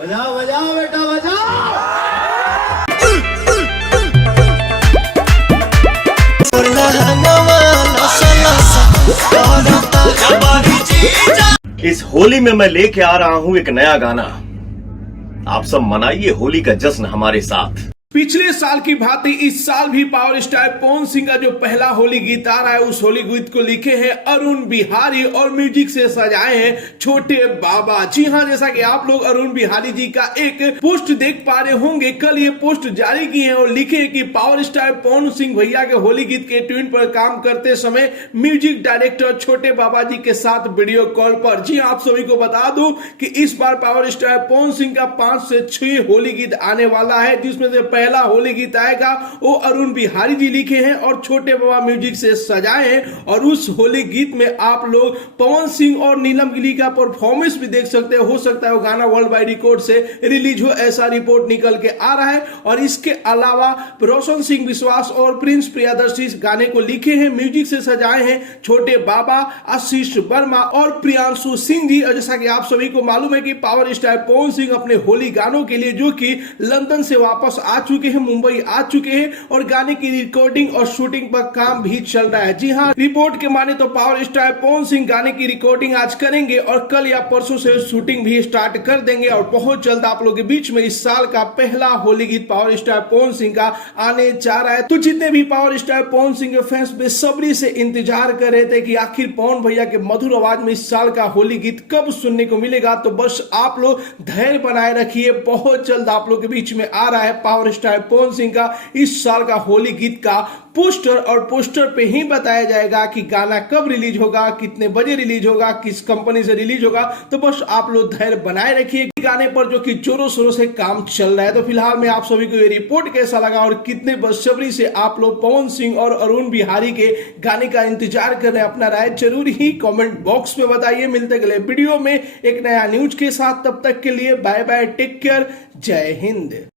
बजाओ बजाओ बेटा बजाओ। इस होली में मैं लेके आ रहा हूं एक नया गाना। आप सब मनाइए होली का जश्न हमारे साथ। पिछले साल की भांति इस साल भी पावर स्टार पवन सिंह का जो पहला होली गीत आ रहा है, उस होली गीत को लिखे हैं अरुण बिहारी और म्यूजिक से सजाए हैं छोटे बाबा। जी हां, जैसा कि आप लोग अरुण बिहारी जी का एक पोस्ट देख पा रहे होंगे, कल ये पोस्ट जारी की है और लिखे कि पावर स्टार पवन सिंह भैया के होली गीत के ट्यून पर काम करते समय म्यूजिक डायरेक्टर छोटे बाबा जी के साथ वीडियो कॉल पर। जी आप सभी को बता दूं कि इस बार पावर स्टार पवन सिंह का 5 से 6 होली गीत आने वाला है, जिसमें से पहला होली गीत आएगा वो अरुण बिहारी जी लिखे हैं और छोटे बाबा म्यूजिक से सजाए हैं। और उस होली गीत में आप लोग पवन सिंह और नीलम गिरी का परफॉर्मेंस भी देख सकते हो सकता है वो गाना वर्ल्ड वाइड रिकॉर्ड से रिलीज हो, ऐसा रिपोर्ट निकल के आ रहा है। और इसके अलावा रोशन सिंह विश्वास और प्रिंस प्रियदर्शी इस गाने को लिखे हैं, म्यूजिक से सजाए हैं छोटे बाबा, आशीष वर्मा और प्रियांशु सिंह जी। और जैसा कि आप सभी को मालूम है कि पावर स्टार पवन सिंह अपने होली गानों के लिए जो कि लंदन से वापस आ चुके हैं, मुंबई आ चुके हैं और गाने की रिकॉर्डिंग और शूटिंग पर काम भी चल रहा है। जी हां, रिपोर्ट के माने तो पावर स्टार पवन सिंह गाने की रिकॉर्डिंग आज करेंगे और कल या परसों से शूटिंग भी स्टार्ट कर देंगे और बहुत जल्द आप लोगों के बीच में इस साल का पहला होली गीत पावर स्टार पवन सिंह का आने जा रहा है। तो जितने भी पावर स्टार पवन सिंह के फैंस बेसब्री से इंतजार कर रहे थे कि आखिर पवन भैया के मधुर आवाज में इस साल का होली गीत कब सुनने को मिलेगा, तो बस आप लोग धैर्य बनाए रखिए, बहुत जल्द आप लोग के बीच में आ रहा है पावर स्टार पवन सिंह का इस साल का होली गीत का पोस्टर। और पोस्टर पे ही बताया जाएगा कि गाना कब रिलीज होगा, कितने बजे रिलीज होगा, किस कंपनी से रिलीज होगा। तो बस आप लोग धैर्य बनाए रखिए गाने पर जो कि जोरों शोरों से काम चल रहा है। तो फिलहाल मैं आप सभी को ये रिपोर्ट कैसा लगा और कितने बेसब्री से आप लोग पवन सिंह और अरुण बिहारी के गाने का इंतजार कर रहे हैं, अपना राय जरूर ही कमेंट बॉक्स में बताइए। मिलते अगले वीडियो में एक नया न्यूज के साथ, तब तक के लिए बाय बाय, टेक केयर, जय हिंद।